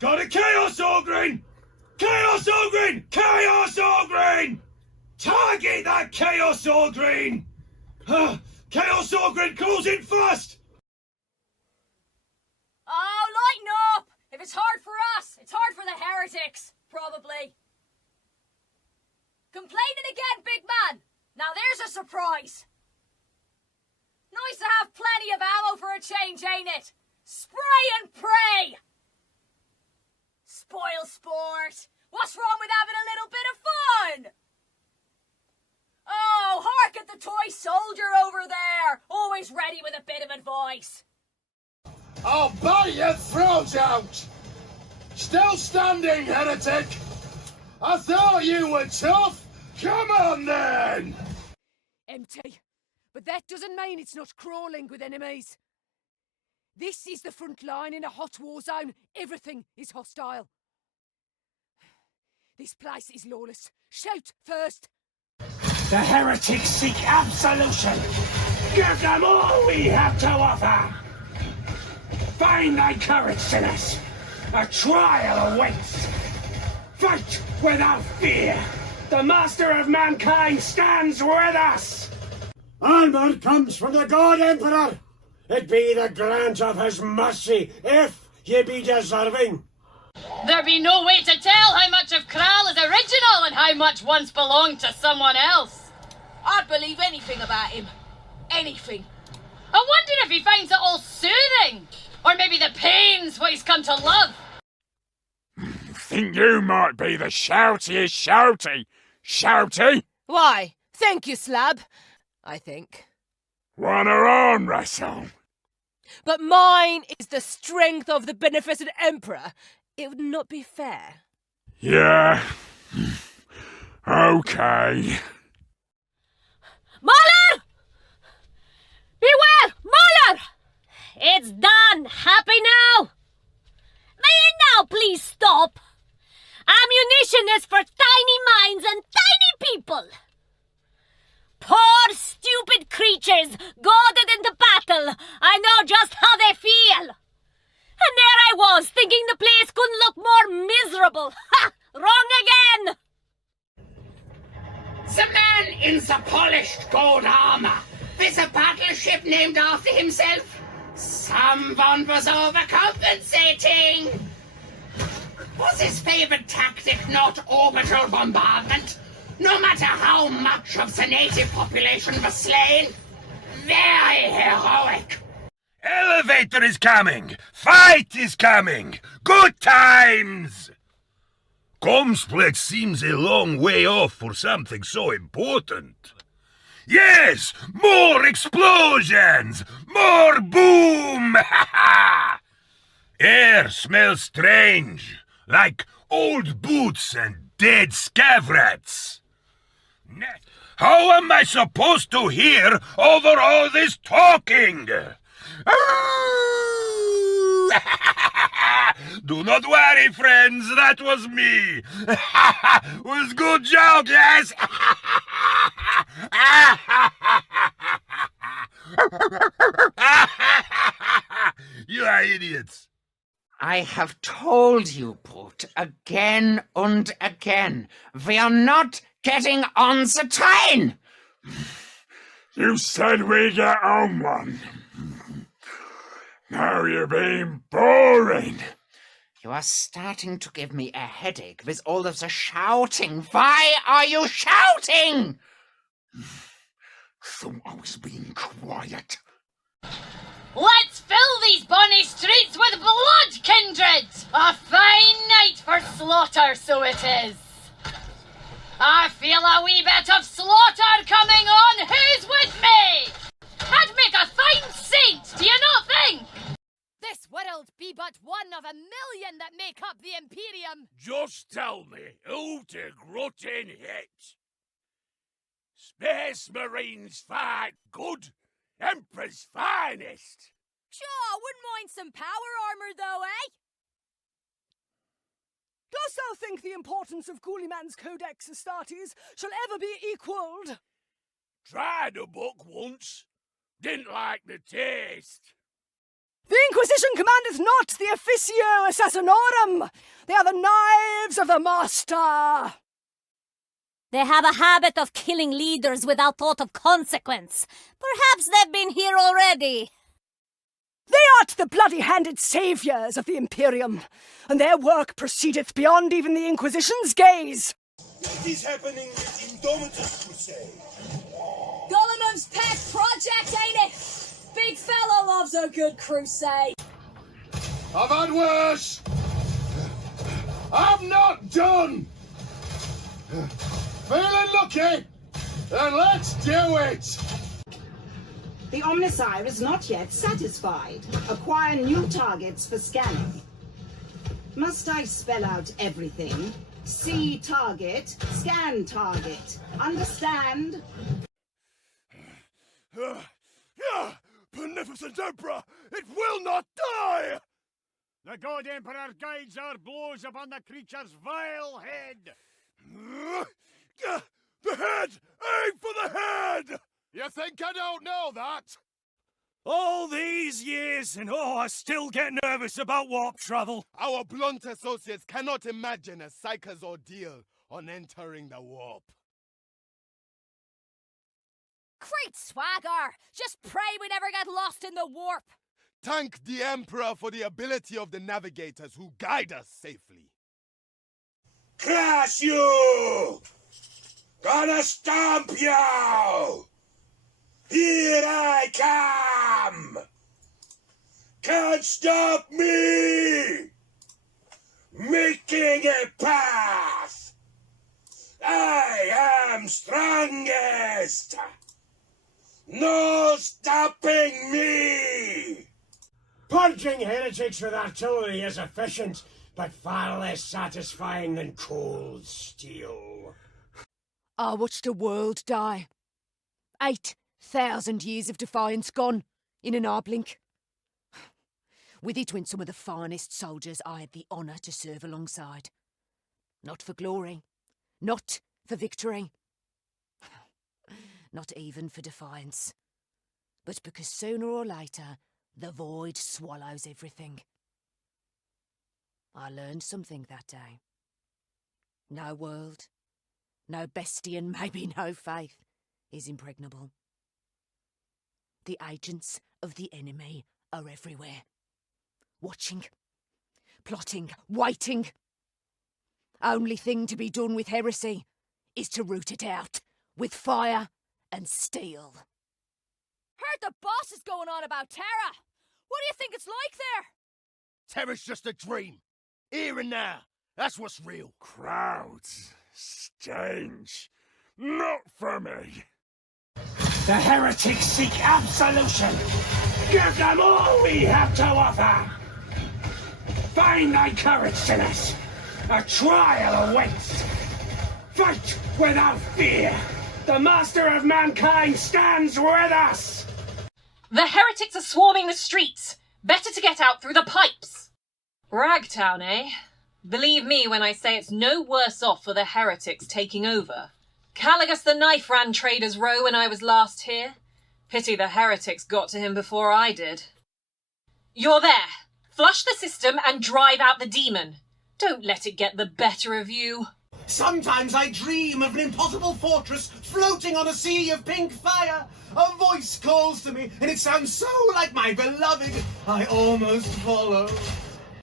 Got a Chaos Ogre! Chaos Ogre! Chaos Ogre! Target that Chaos Ogre! Chaos Ogre closing fast! Oh, lighten up! If it's hard for us, it's hard for the heretics, probably. Complaining again, big man! Now there's a surprise! Nice to have plenty of ammo for a change, ain't it? Spray and pray! Spoil sport! What's wrong with having a little bit of fun? Oh, hark at the toy soldier over there! Always ready with a bit of advice. I'll bite your throat out! Still standing, heretic! I thought you were tough! Come on, then! Empty. But that doesn't mean it's not crawling with enemies. This is the front line in a hot war zone. Everything is hostile. This place is lawless. Shout first! The heretics seek absolution! Give them all we have to offer! Find thy courage, sinners! A trial awaits! Fight without fear! The master of mankind stands with us! Armour comes from the God Emperor! It be the grant of his mercy, if ye be deserving. There be no way to tell how much of Kral is original and how much once belonged to someone else. I'd believe anything about him. Anything. I wonder if he finds it all soothing. Or maybe the pain's what he's come to love. Think you might be the shoutiest shouty. Shouty? Why, thank you, Slab. I think. Wanna arm wrestle? But mine is the strength of the beneficent Emperor. It would not be fair. Yeah. Okay. Mahler! Beware! Mahler! It's done. Happy now? May I now please stop? Ammunition is for tiny minds and tiny people. Poor, stupid creatures goaded into battle. I know just how they feel. And there I was, thinking the place couldn't look more miserable. Ha! Wrong again! The man in the polished gold armor. With a battleship named after himself. Someone was overcompensating. Was his favorite tactic not orbital bombardment? No matter how much of the native population was slain? Very heroic. Elevator is coming! Fight is coming! Good times! Comsplit seems a long way off for something so important. Yes! More explosions! More boom! Air smells strange, like old boots and dead scavrats. How am I supposed to hear over all this talking? Do not worry, friends, that was me. Was good joke, yes? You are idiots. I have told you, Brute, again and again. We are not getting on the train. You said we get on one. Now you're being boring. You are starting to give me a headache with all of the shouting. Why are you shouting? Thought I was being quiet. Let's fill these bonny streets with blood, kindred! A fine night for slaughter, so it is. I feel a wee bit of slaughter coming on. Who's with me? I'd make a fine saint, do you not think? This world be but one of a million that make up the Imperium. Just tell me who to grot in hit. Space Marines fight good. Emperor's finest. Sure, I wouldn't mind some power armor though, eh? Dost thou think the importance of Guliman's Codex Astartes shall ever be equalled? Tried a book once. Didn't like the taste. The Inquisition commandeth not the officio assassinorum. They are the knives of the master. They have a habit of killing leaders without thought of consequence. Perhaps they've been here already. They art the bloody-handed saviours of the Imperium, and their work proceedeth beyond even the Inquisition's gaze. What is happening with Indomitus Crusade? Gollum's pet project, ain't it? Big fella loves a good crusade. I've had worse. I'm not done. Feeling lucky? Then let's do it. The Omnisire is not yet satisfied. Acquire new targets for scanning. Must I spell out everything? See target, scan target. Understand? Beneficent Emperor, it will not die! The God Emperor guides our blows upon the creature's vile head. The head! Aim for the head! You think I don't know that? All these years, and I still get nervous about warp travel. Our blunt associates cannot imagine a psycher's ordeal on entering the warp. Great swagger! Just pray we never get lost in the warp! Thank the Emperor for the ability of the navigators who guide us safely. Crash you! Gonna stomp you! Here I come! Can't stop me! Making a path! I am strongest! No stopping me! Purging heretics with artillery is efficient, but far less satisfying than cold steel. I watched a world die. 8,000 years of defiance gone in an eye blink. With it went some of the finest soldiers I had the honour to serve alongside. Not for glory, not for victory, not even for defiance, but because sooner or later the void swallows everything. I learned something that day. No world, no bestie, and maybe no faith is impregnable. The agents of the enemy are everywhere. Watching, plotting, waiting. Only thing to be done with heresy is to root it out with fire and steel. Heard the boss is going on about Terra. What do you think it's like there? Terra's just a dream. Here and now. That's what's real. Crowds. Strange. Not for me. The heretics seek absolution. Give them all we have to offer. Find thy courage, sinners. A trial awaits. Fight without fear. The master of mankind stands with us. The heretics are swarming the streets. Better to get out through the pipes. Ragtown, eh? Believe me when I say it's no worse off for the heretics taking over. Caligus the Knife ran Traders Row when I was last here. Pity the heretics got to him before I did. You're there. Flush the system and drive out the demon. Don't let it get the better of you. Sometimes I dream of an impossible fortress floating on a sea of pink fire. A voice calls to me, and it sounds so like my beloved, I almost follow.